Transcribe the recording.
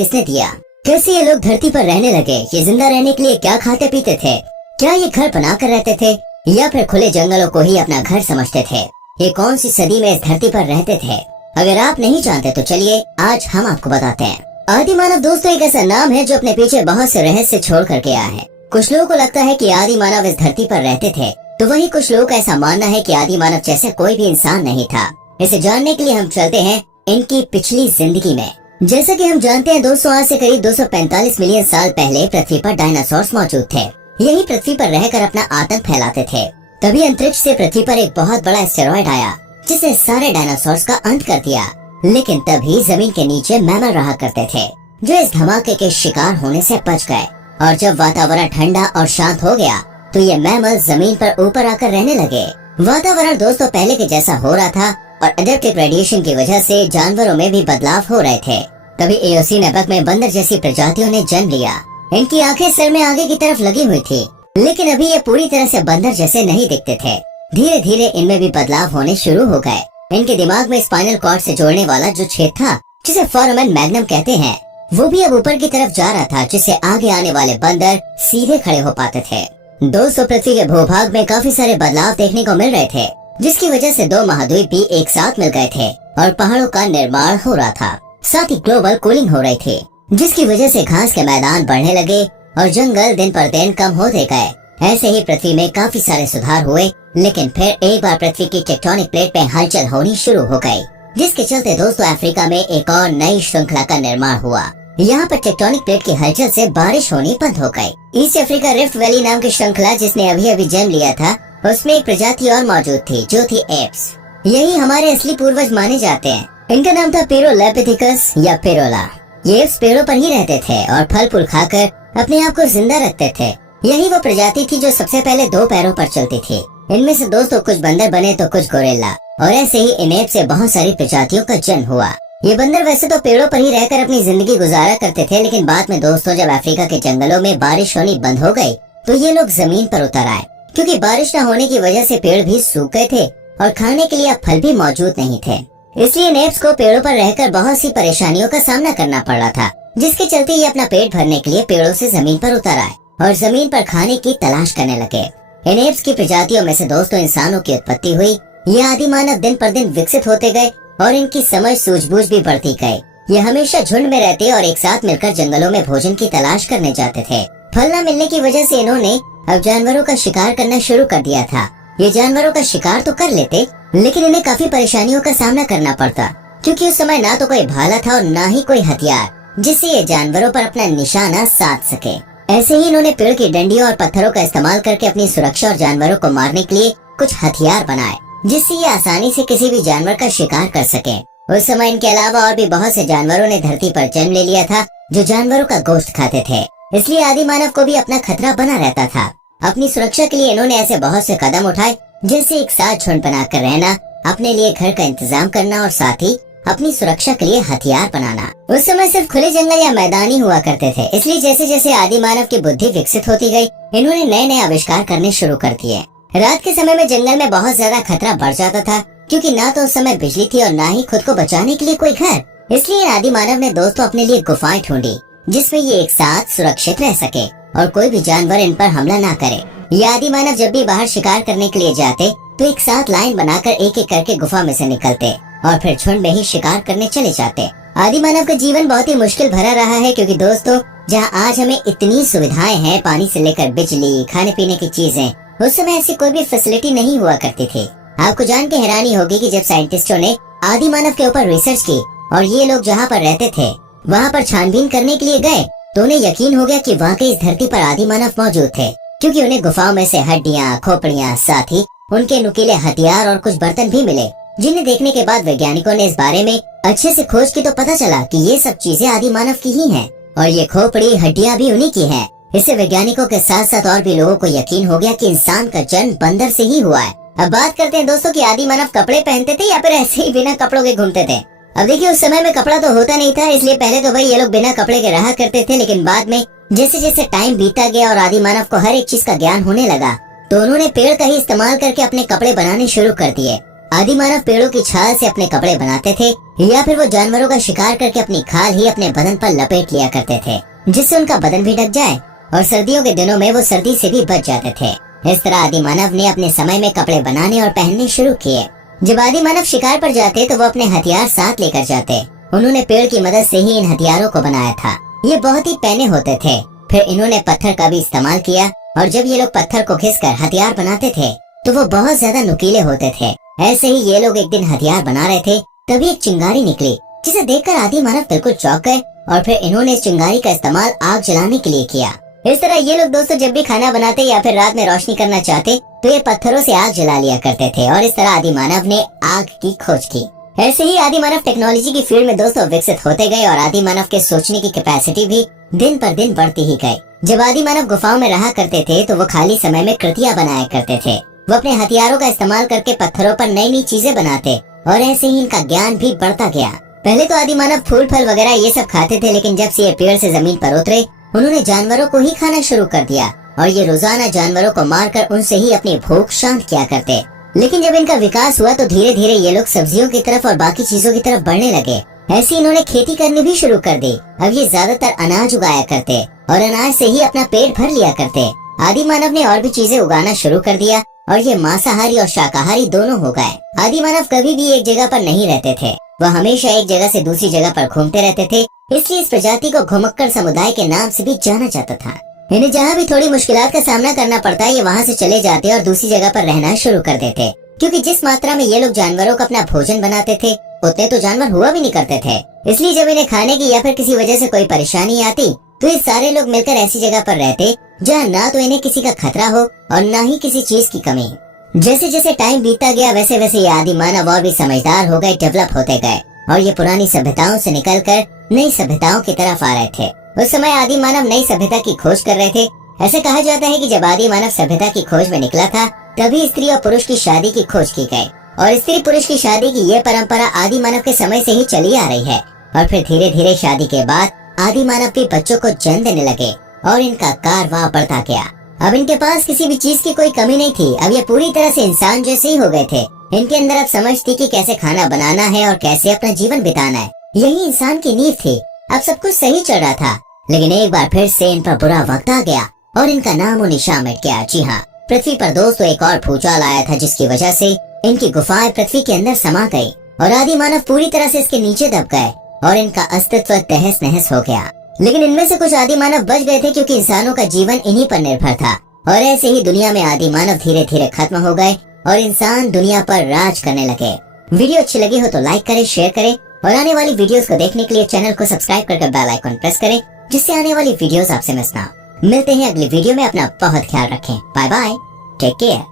किसने दिया? कैसे ये लोग धरती पर रहने लगे? ये जिंदा रहने के लिए क्या खाते पीते थे? क्या ये घर बना कर रहते थे या फिर खुले जंगलों को ही अपना घर समझते थे? ये कौन सी सदी में इस धरती पर रहते थे? अगर आप नहीं जानते तो चलिए आज हम आपको बताते हैं। आदि मानव दोस्तों एक ऐसा नाम है जो अपने पीछे बहुत से रहस्य छोड़ कर गया है। कुछ लोगों को लगता है कि आदि मानव इस धरती पर रहते थे, तो वही कुछ लोगों का ऐसा मानना है कि आदि मानव जैसे कोई भी इंसान नहीं था। इसे जानने के लिए हम चलते हैं इनकी पिछली जिंदगी में। जैसा कि हम जानते हैं दोस्तों, आज से करीब 245 मिलियन साल पहले पृथ्वी पर डायनासोर्स मौजूद थे। यही पृथ्वी पर रहकर अपना आतंक फैलाते थे। तभी अंतरिक्ष से पृथ्वी पर एक बहुत बड़ा एस्टेरॉयड आया जिसने सारे डायनासोर्स का अंत कर दिया। लेकिन तभी जमीन के नीचे मैमल रहा करते थे जो इस धमाके के शिकार होने से बच गए। और जब वातावरण ठंडा और शांत हो गया तो ये मैमल जमीन पर ऊपर आकर रहने लगे। वातावरण दोस्तों पहले के जैसा हो रहा था और एडेप्टिव रेडिएशन की वजह से जानवरों में भी बदलाव हो रहे थे। तभी एओसिन एपक में बंदर जैसी प्रजातियों ने जन्म लिया। इनकी आंखें सिर में आगे की तरफ लगी हुई थी, लेकिन अभी ये पूरी तरह से बंदर जैसे नहीं दिखते थे। धीरे धीरे इनमें भी बदलाव होने शुरू हो गए। इनके दिमाग में स्पाइनल कॉर्ड से जोड़ने वाला जो छेद था, जिसे फोरामेन मैग्नम कहते हैं, वो भी अब ऊपर की तरफ जा रहा था, जिससे आगे आने वाले बंदर सीधे खड़े हो पाते थे। दोस्तों पृथ्वी के भूभाग में काफी सारे बदलाव देखने को मिल रहे थे, जिसकी वजह से दो महाद्वीप भी एक साथ मिल गए थे और पहाड़ों का निर्माण हो रहा था। साथ ही ग्लोबल कूलिंग हो रही थी, जिसकी वजह से घास के मैदान बढ़ने लगे और जंगल दिन पर दिन कम होते गए। ऐसे ही पृथ्वी में काफी सारे सुधार हुए, लेकिन फिर एक बार पृथ्वी की टेक्टोनिक प्लेट में हलचल होनी शुरू हो गई, जिसके चलते दोस्तों अफ्रीका में एक और नई श्रृंखला का निर्माण हुआ। यहाँ पर टेक्टोनिक प्लेट की हलचल से बारिश होनी बंद हो गई। ईस्ट अफ्रीका रिफ्ट वैली नाम की श्रृंखला जिसने अभी अभी जन्म लिया था, उसमें एक प्रजाति और मौजूद थी जो थी एप्स। यही हमारे असली पूर्वज माने जाते हैं। इनका नाम था पेरोलैपिथिकस या पेरोला। ये एप्स पेड़ों पर ही रहते थे और फल फूल खाकर अपने आप को जिंदा रखते थे। यही वो प्रजाति थी जो सबसे पहले दो पैरों पर चलती थी। इनमें से दोस्तों कुछ बंदर बने तो कुछ गोरिल्ला, और ऐसे ही इन एप्स से बहुत सारी प्रजातियों का जन्म हुआ। ये बंदर वैसे तो पेड़ों पर ही रहकर अपनी जिंदगी गुजारा करते थे, लेकिन बाद में दोस्तों जब अफ्रीका के जंगलों में बारिश होनी बंद हो गई तो ये लोग जमीन पर उतर आए। क्योंकि बारिश न होने की वजह से पेड़ भी सूख गए थे और खाने के लिए अब फल भी मौजूद नहीं थे। इसलिए नेप्स को पेड़ों पर रहकर बहुत सी परेशानियों का सामना करना पड़ रहा था, जिसके चलते ये अपना पेट भरने के लिए पेड़ों से जमीन पर उतर आए और जमीन पर खाने की तलाश करने लगे। इन एप्स की प्रजातियों में से दोस्तों इंसानों की उत्पत्ति हुई। ये आदि मानव दिन पर दिन विकसित होते गए और इनकी समझ सूझबूझ भी बढ़ती गई। ये हमेशा झुंड में रहते और एक साथ मिलकर जंगलों में भोजन की तलाश करने जाते थे। फल न मिलने की वजह से इन्होंने अब जानवरों का शिकार करना शुरू कर दिया था। ये जानवरों का शिकार तो कर लेते, लेकिन इन्हें काफी परेशानियों का सामना करना पड़ता, क्योंकि उस समय ना तो कोई भाला था और ना ही कोई हथियार जिससे ये जानवरों पर अपना निशाना साध सके। ऐसे ही इन्होंने पेड़ की डंडियों और पत्थरों का इस्तेमाल करके अपनी सुरक्षा और जानवरों को मारने के लिए कुछ हथियार बनाए, जिससे ये आसानी से किसी भी जानवर का शिकार कर सके। उस समय इनके अलावा और भी बहुत से जानवरों ने धरती पर जन्म ले लिया था जो जानवरों का गोश्त खाते थे। इसलिए आदि मानव को भी अपना खतरा बना रहता था। अपनी सुरक्षा के लिए इन्होंने ऐसे बहुत से कदम उठाए, जैसे एक साथ झुंड बनाकर रहना, अपने लिए घर का इंतजाम करना और साथ ही अपनी सुरक्षा के लिए हथियार बनाना। उस समय सिर्फ खुले जंगल या मैदान ही हुआ करते थे, इसलिए जैसे जैसे आदि मानव की बुद्धि विकसित होती गई, इन्होंने नए नए आविष्कार करने शुरू कर दिए। रात के समय में जंगल में बहुत ज्यादा खतरा बढ़ जाता था, क्योंकि ना तो उस समय बिजली थी और ना ही खुद को बचाने के लिए कोई घर। इसलिए आदि मानव ने दोस्तों अपने लिए गुफाएं ढूंढी, जिसमें ये एक साथ सुरक्षित रह सके और कोई भी जानवर इन पर हमला ना करे। ये आदि मानव जब भी बाहर शिकार करने के लिए जाते तो एक साथ लाइन बनाकर एक एक करके गुफा में से निकलते और फिर झुंड में ही शिकार करने चले जाते। आदि मानव का जीवन बहुत ही मुश्किल भरा रहा है, क्योंकि दोस्तों जहाँ आज हमें इतनी सुविधाएं हैं, पानी से लेकर बिजली, खाने पीने की चीजें, उस समय ऐसी कोई भी फैसिलिटी नहीं हुआ करती थी। आपको जान के हैरानी होगी कि जब साइंटिस्टों ने आदि मानव के ऊपर रिसर्च की और ये लोग जहाँ पर रहते थे वहाँ पर छानबीन करने के लिए गए, तो उन्हें यकीन हो गया कि वाकई इस धरती पर आदि मानव मौजूद थे, क्योंकि उन्हें गुफाओं में से हड्डियाँ, खोपड़ियाँ, साथ ही उनके नुकीले हथियार और कुछ बर्तन भी मिले, जिन्हें देखने के बाद वैज्ञानिकों ने इस बारे में अच्छे से खोज की तो पता चला कि ये सब चीजें आदि मानव की ही हैं और ये खोपड़ी, हड्डियाँ भी उन्हीं की हैं। इससे वैज्ञानिकों के साथ साथ और भी लोगों को यकीन हो गया कि इंसान का जन्म बंदर से ही हुआ है। अब बात करते हैं दोस्तों कि आदि मानव कपड़े पहनते थे या फिर ऐसे ही बिना कपड़ों के घूमते थे। अब देखिए उस समय में कपड़ा तो होता नहीं था, इसलिए पहले तो भाई ये लोग बिना कपड़े के रहा करते थे, लेकिन बाद में जैसे जैसे टाइम बीता गया और आदि मानव को हर एक चीज का ज्ञान होने लगा, तो उन्होंने पेड़ का ही इस्तेमाल करके अपने कपड़े बनाने शुरू कर दिए। आदि मानव पेड़ों की छाल से अपने कपड़े बनाते थे या फिर वो जानवरों का शिकार करके अपनी खाल ही अपने बदन पर लपेट लिया करते थे, जिससे उनका बदन भी ढक जाए और सर्दियों के दिनों में वो सर्दी से भी बच जाते थे। इस तरह आदि मानव ने अपने समय में कपड़े बनाने और पहनने शुरू किए। जब आदि मानव शिकार पर जाते तो वो अपने हथियार साथ लेकर जाते। उन्होंने पेड़ की मदद से ही इन हथियारों को बनाया था। ये बहुत ही पैने होते थे। फिर इन्होंने पत्थर का भी इस्तेमाल किया और जब ये लोग पत्थर को घिसकर हथियार बनाते थे तो वो बहुत ज्यादा नुकीले होते थे। ऐसे ही ये लोग एक दिन हथियार बना रहे थे, तभी एक चिंगारी निकली, जिसे देखकर आदि मानव बिल्कुल चौंक गए और फिर इन्होंने इस चिंगारी का इस्तेमाल आग जलाने के लिए किया। इस तरह ये लोग दोस्तों जब भी खाना बनाते या फिर रात में रोशनी करना चाहते तो ये पत्थरों से आग जला लिया करते थे और इस तरह आदि मानव ने आग की खोज की। ऐसे ही आदि मानव टेक्नोलॉजी की फील्ड में दोस्तों विकसित होते गए और आदि मानव के सोचने की कैपेसिटी भी दिन पर दिन बढ़ती ही गई। जब आदि मानव गुफाओं में रहा करते थे तो वो खाली समय में कृतियां बनाया करते थे। वो अपने हथियारों का इस्तेमाल करके पत्थरों पर नई नई चीजें बनाते और ऐसे ही इनका ज्ञान भी बढ़ता गया। पहले तो आदि मानव फूल फल वगैरह ये सब खाते थे, लेकिन जब से ये पेड़ से जमीन पर उतरे उन्होंने जानवरों को ही खाना शुरू कर दिया और ये रोजाना जानवरों को मारकर उनसे ही अपनी भूख शांत किया करते। लेकिन जब इनका विकास हुआ तो धीरे धीरे ये लोग सब्जियों की तरफ और बाकी चीजों की तरफ बढ़ने लगे। ऐसे इन्होंने खेती करनी भी शुरू कर दी। अब ये ज्यादातर अनाज उगाया करते और अनाज से ही अपना पेट भर लिया करते। आदि मानव ने और भी चीजें उगाना शुरू कर दिया और ये मांसाहारी और शाकाहारी दोनों हो गए। आदि मानव कभी भी एक जगह पर नहीं रहते थे, वह हमेशा एक जगह से दूसरी जगह पर घूमते रहते थे। इसलिए इस प्रजाति को घुमक्कड़ समुदाय के नाम से भी जाना जाता था। इन्हें जहाँ भी थोड़ी मुश्किलात का सामना करना पड़ता है ये वहाँ से चले जाते और दूसरी जगह पर रहना शुरू कर देते, क्योंकि जिस मात्रा में ये लोग जानवरों को अपना भोजन बनाते थे उतने तो जानवर हुआ भी नहीं करते थे। इसलिए जब इन्हें खाने की या फिर किसी वजह से कोई परेशानी आती तो ये सारे लोग मिलकर ऐसी जगह पर रहते जहाँ ना तो इन्हें किसी का खतरा हो और ना ही किसी चीज की कमी। जैसे जैसे टाइम बीतता गया वैसे वैसे ये आदि मानव और भी समझदार हो गए, डेवलप होते गए और ये पुरानी सभ्यताओं से निकलकर नई सभ्यताओं की तरफ आ रहे थे। उस समय आदि मानव नई सभ्यता की खोज कर रहे थे। ऐसे कहा जाता है कि जब आदि मानव सभ्यता की खोज में निकला था तभी स्त्री और पुरुष की शादी की खोज की गई और स्त्री पुरुष की शादी की ये परंपरा आदि मानव के समय से ही चली आ रही है। और फिर धीरे धीरे शादी के बाद आदि मानव भी बच्चों को जन्म देने लगे और इनका कारवां बढ़ता गया। अब इनके पास किसी भी चीज की कोई कमी नहीं थी। अब ये पूरी तरह से इंसान जैसे ही हो गए थे। इनके अंदर अब समझ थी कि कैसे खाना बनाना है और कैसे अपना जीवन बिताना है। यही इंसान की नींव थी। अब सब कुछ सही चल रहा था, लेकिन एक बार फिर से इन पर बुरा वक्त आ गया और इनका नामो निशान मिट गया। जी हाँ, पृथ्वी पर दोस्तों एक और भूचाल आया था जिसकी वजह से इनकी गुफाएं पृथ्वी के अंदर समा गई और आदि मानव पूरी तरह से इसके नीचे दब गए और इनका अस्तित्व तहस नहस हो गया। लेकिन इनमें से कुछ आदि मानव बच गए थे क्योंकि इंसानों का जीवन इन्हीं पर निर्भर था और ऐसे ही दुनिया में आदि मानव धीरे धीरे खत्म हो गए और इंसान दुनिया पर राज करने लगे। वीडियो अच्छी लगी हो तो लाइक करें, शेयर करें और आने वाली वीडियोस को देखने के लिए चैनल को सब्सक्राइब करके बेल आइकन प्रेस करें, जिससे आने वाली वीडियोस आपसे मिस ना हो। मिलते हैं अगली वीडियो में। अपना बहुत ख्याल रखें। Bye bye, take care.